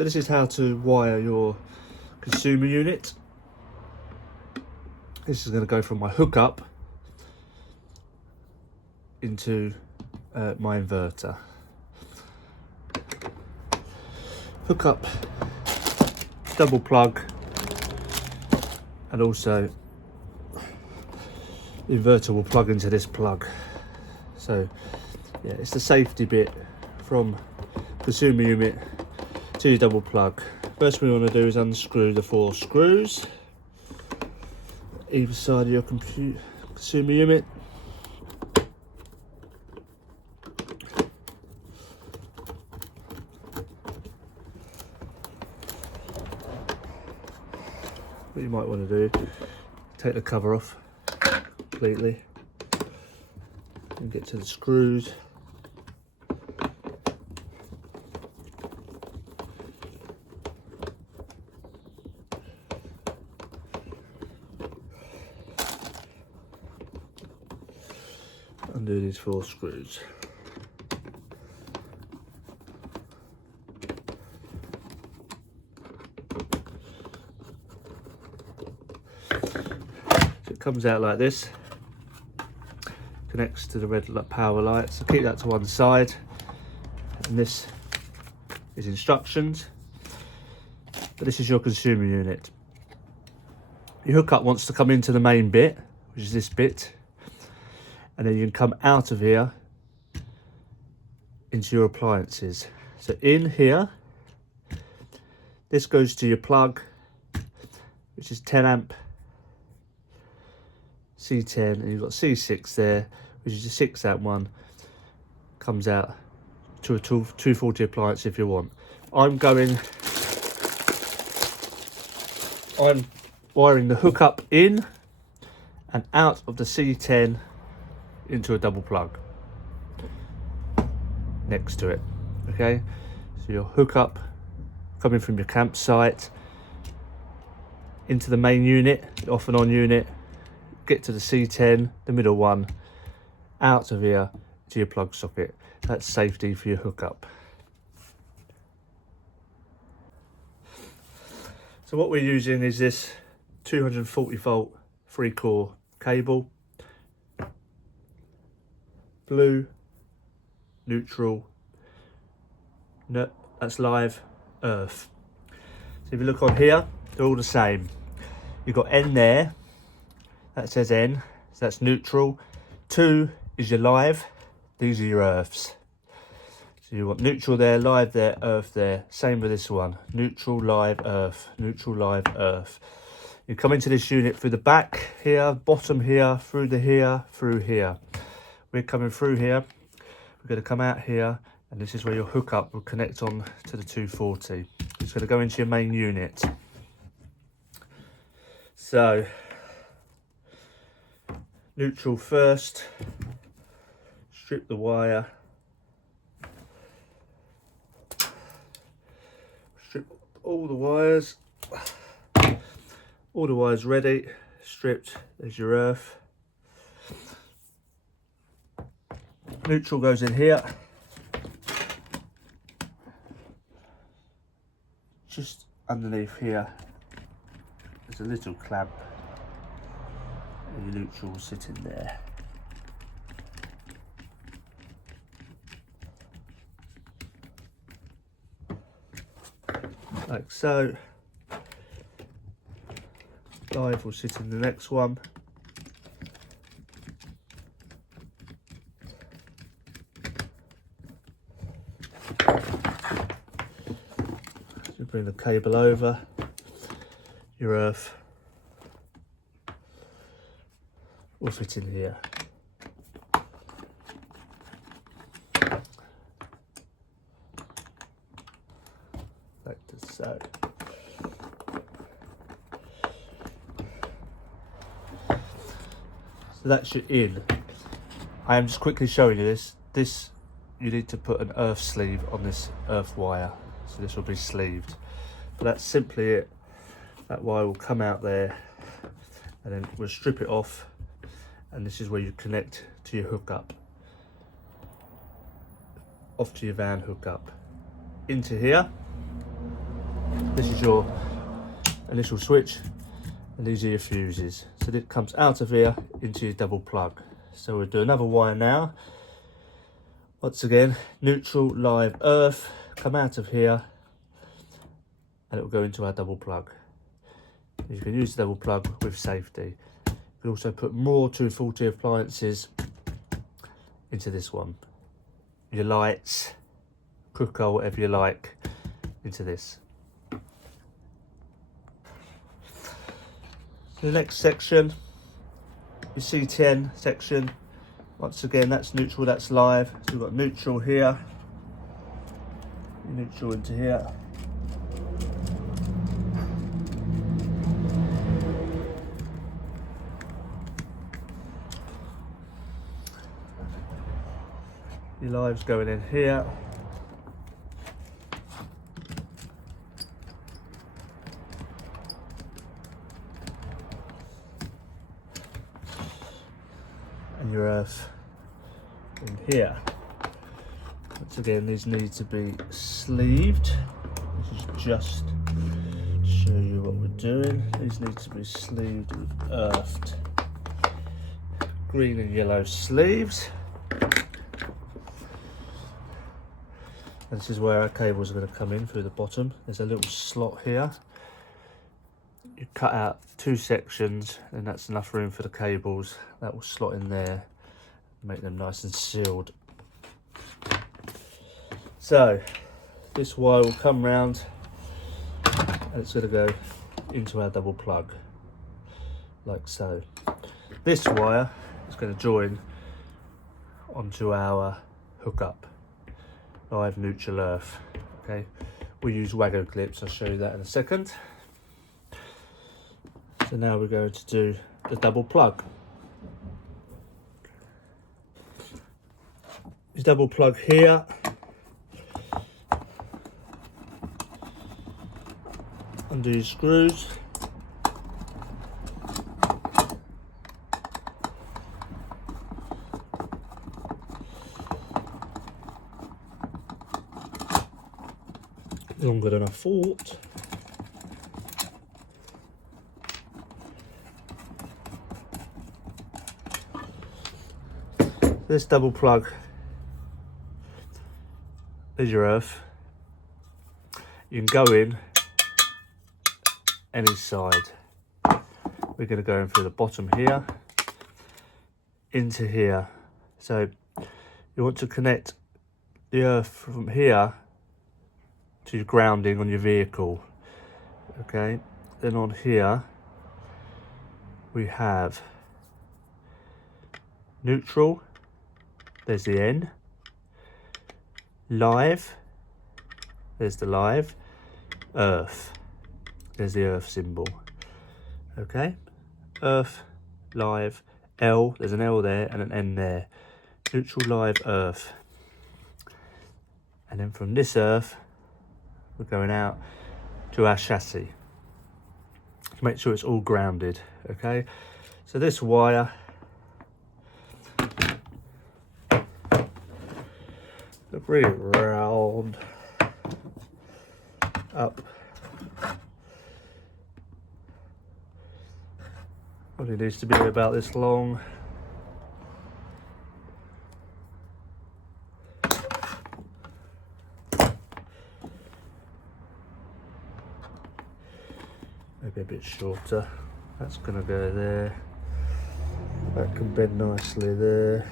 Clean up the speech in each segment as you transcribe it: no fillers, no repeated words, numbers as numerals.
So this is how to wire your consumer unit. This is going to go from my hookup into my inverter. Hookup, double plug, and also the inverter will plug into this plug. So yeah, it's the safety bit from consumer unit to your double plug. First we want to do is unscrew the 4 screws either side of your consumer unit. What you might want to do, take the cover off completely and get to the screws. Undo these 4 screws. So it comes out like this, connects to the red power light, so keep that to one side, and this is instructions, but this is your consumer unit. Your hookup wants to come into the main bit, which is this bit, and then you can come out of here into your appliances. So in here, this goes to your plug, which is 10 amp C10, and you've got C6 there, which is a 6 amp one, comes out to a 240 appliance if you want. I'm wiring the hookup in and out of the C10 into a double plug next to it. Okay, so your hookup coming from your campsite into the main unit, the off and on unit, get to the C10, the middle one, out of here to your plug socket. That's safety for your hookup. So what we're using is this 240 volt 3-core cable. Blue, neutral, no, that's live, earth. So if you look on here, they're all the same. You've got N there, that says N, so that's neutral. 2 is your live, these are your earths. So you've got neutral there, live there, earth there. Same with this one, neutral, live, earth, neutral, live, earth. You come into this unit through the back here, bottom here, through the here, through here. We're coming through here, we're going to come out here, and this is where your hookup will connect on to the 240. It's going to go into your main unit. So, neutral first, strip the wire, strip all the wires ready, stripped, there's your earth. Neutral goes in here, just underneath here there's a little clamp, and your neutral will sit in there. Like so. Live will sit in the next one. So bring the cable over, your earth will fit in here. Like so. So that's your in. I am just quickly showing you this. This, you need to put an earth sleeve on this earth wire. So this will be sleeved. But that's simply it. That wire will come out there, and then we'll strip it off, and this is where you connect to your hookup. Off to your van hookup. Into here. This is your initial switch, and these are your fuses. So it comes out of here into your double plug. So we'll do another wire now. Once again, neutral, live, earth, come out of here, and it will go into our double plug. You can use the double plug with safety. You can also put more 240 appliances into this one. Your lights, cooker, whatever you like, into this. The next section, your C10 section. Once again, that's neutral, that's live. So we've got neutral here, neutral into here. Your live's going in here. And your earth in here. Once again, these need to be sleeved. This is just to show you what we're doing. These need to be sleeved with earthed green and yellow sleeves. And this is where our cables are going to come in through the bottom. There's a little slot here. You cut out 2 sections, and that's enough room for the cables. That will slot in there, make them nice and sealed. So this wire will come round, and it's going to go into our double plug, like so. This wire is going to join onto our hookup. Live, neutral, earth. Okay, we use Wago clips. I'll show you that in a second. So now we're going to do the double plug. This double plug here. Undo your screws. Longer than I thought. This double plug is your earth. You can go in any side. We're going to go in through the bottom here into here. So you want to connect the earth from here to your grounding on your vehicle. Okay, then on here we have neutral, there's the N, live, there's the live, earth, there's the earth symbol. Okay, earth, live, L, there's an L there and an N there. Neutral, live, earth. And then from this earth we're going out to our chassis to make sure it's all grounded. Okay, so this wire bring it round up. Probably needs to be about this long. Maybe a bit shorter. That's gonna go there. That can bend nicely there.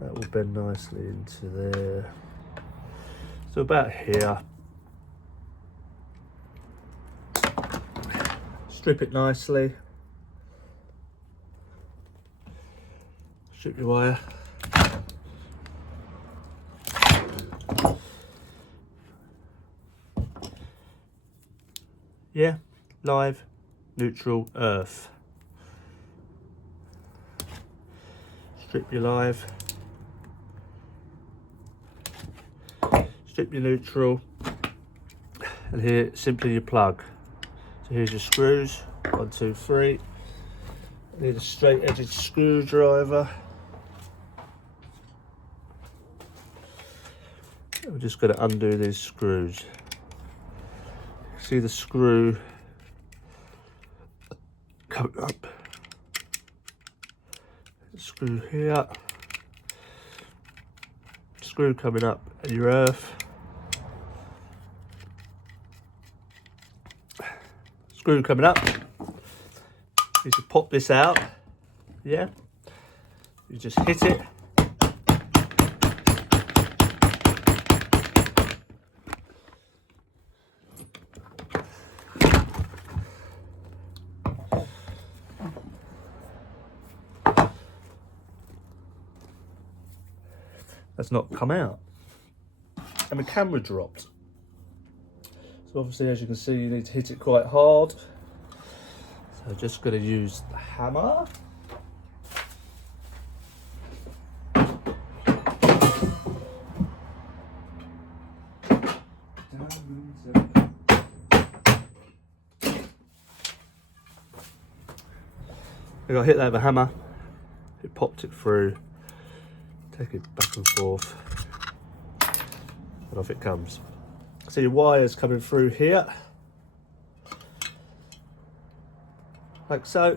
That will bend nicely into there. So about here. Strip it nicely. Strip your wire. Yeah, live, neutral, earth. Strip your live. Strip your neutral. And here, simply your plug. So here's your screws, 1, 2, 3. I need a straight edged screwdriver. We're just going to undo these screws. see the screw coming up. Screw here. Screw coming up at your earth. Screw coming up. You to pop this out. Yeah. You just hit it. That's not come out. And the camera dropped. So obviously, as you can see, you need to hit it quite hard. So I'm just going to use the hammer. I got hit that with a hammer. It popped it through. Take it back and forth, and off it comes. See your wires coming through here, like so.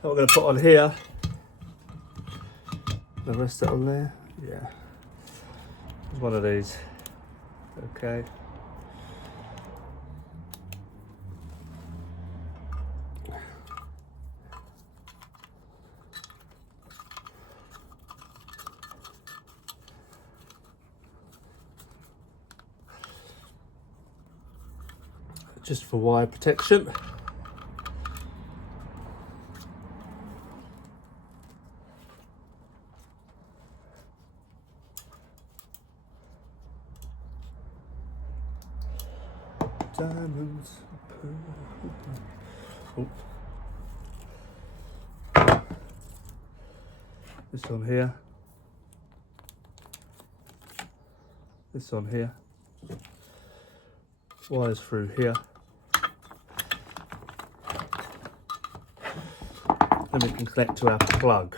What we're going to put on here, the rest of it on there, yeah. There's one of these. Okay. Just for wire protection. Diamonds. Oh. This on here. This on here. Wires through here. Then we can connect to our plug.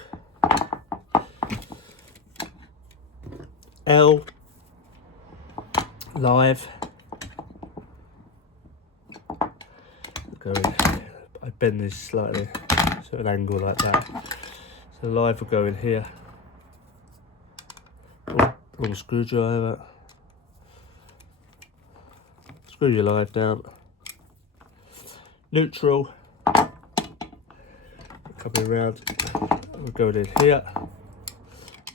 L live. I bend this slightly so an angle like that. So live will go in here. Oh, wrong screwdriver. Screw your live down. Neutral. Coming around. We're going in here.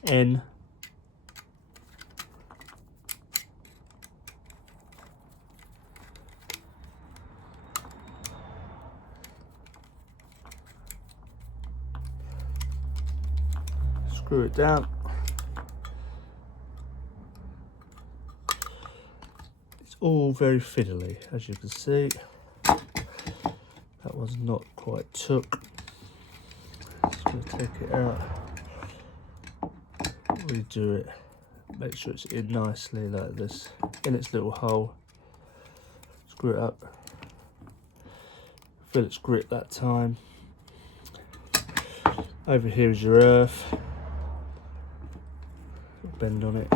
N. Screw it down. It's all very fiddly, as you can see. That one's not quite took. Just going to take it out, redo it, make sure it's in nicely like this, in its little hole. Screw it up. Feel its grip that time. Over here is your earth. Bend on it.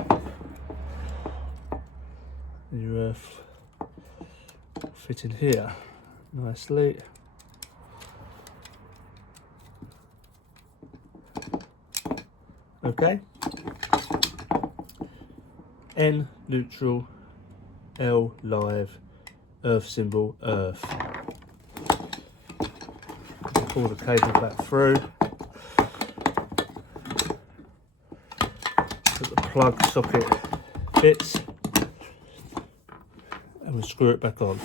And your earth fit in here nicely. Okay. N neutral, L live, earth symbol, earth. Pull the cable back through. Put the plug socket fits, and we'll screw it back on.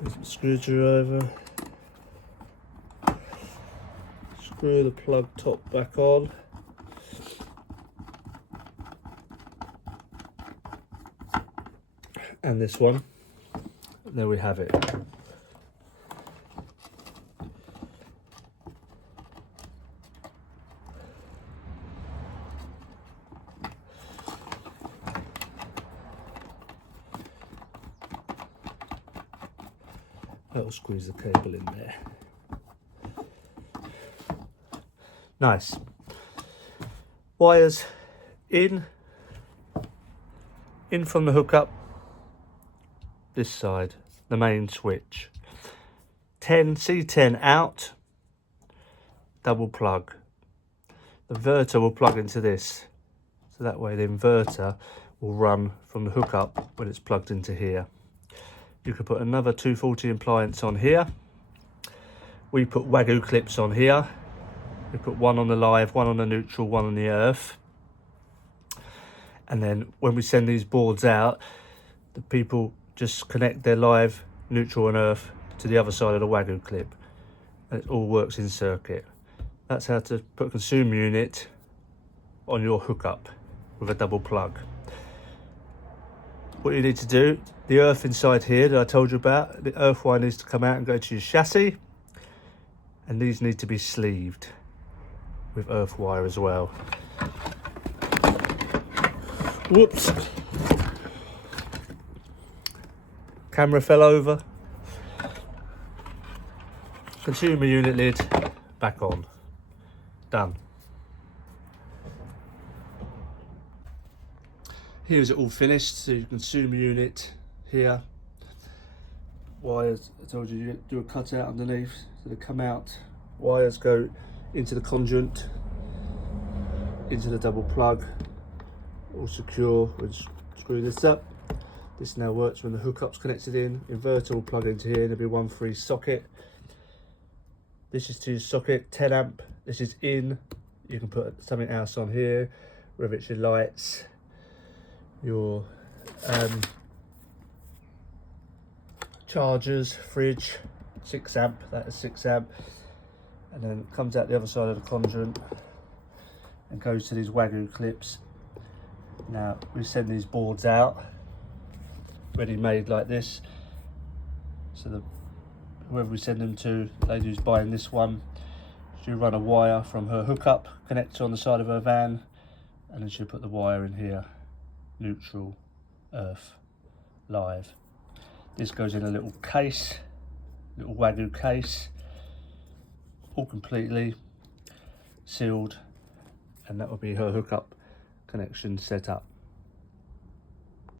There's a screwdriver. Screw the plug top back on. And this one. And there we have it. That'll squeeze the cable in there. Nice. Wires in from the hookup, this side, the main switch. C10 out, double plug. The inverter will plug into this, so that way the inverter will run from the hookup when it's plugged into here. You could put another 240 appliance on here. We put Wagyu clips on here. We put one on the live, one on the neutral, one on the earth. And then when we send these boards out, the people just connect their live, neutral and earth to the other side of the Wagyu clip. And it all works in circuit. That's how to put a consumer unit on your hookup with a double plug. What you need to do, the earth inside here that I told you about, the earth wire needs to come out and go to your chassis. And these need to be sleeved with earth wire as well. Whoops. Camera fell over. Consumer unit lid back on. Done. Here's it all finished. So your consumer unit here. Wires, I told you, you do a cutout underneath so they come out. Wires go into the conduit, into the double plug, all secure. We'll screw this up. This now works when the hookup's connected in. Inverter will plug into here, there'll be one free socket. This is to your socket, 10 amp. This is in. You can put something else on here, whether it's your lights, your chargers, fridge, 6 amp, that is 6 amp. And then it comes out the other side of the conduit and goes to these Wagyu clips. Now we send these boards out, ready made like this. So whoever we send them to, the lady who's buying this one, she'll run a wire from her hookup, connector on the side of her van, and then she'll put the wire in here, neutral, earth, live. This goes in a little case, little Wagyu case, all completely sealed, and that will be her hookup connection set up.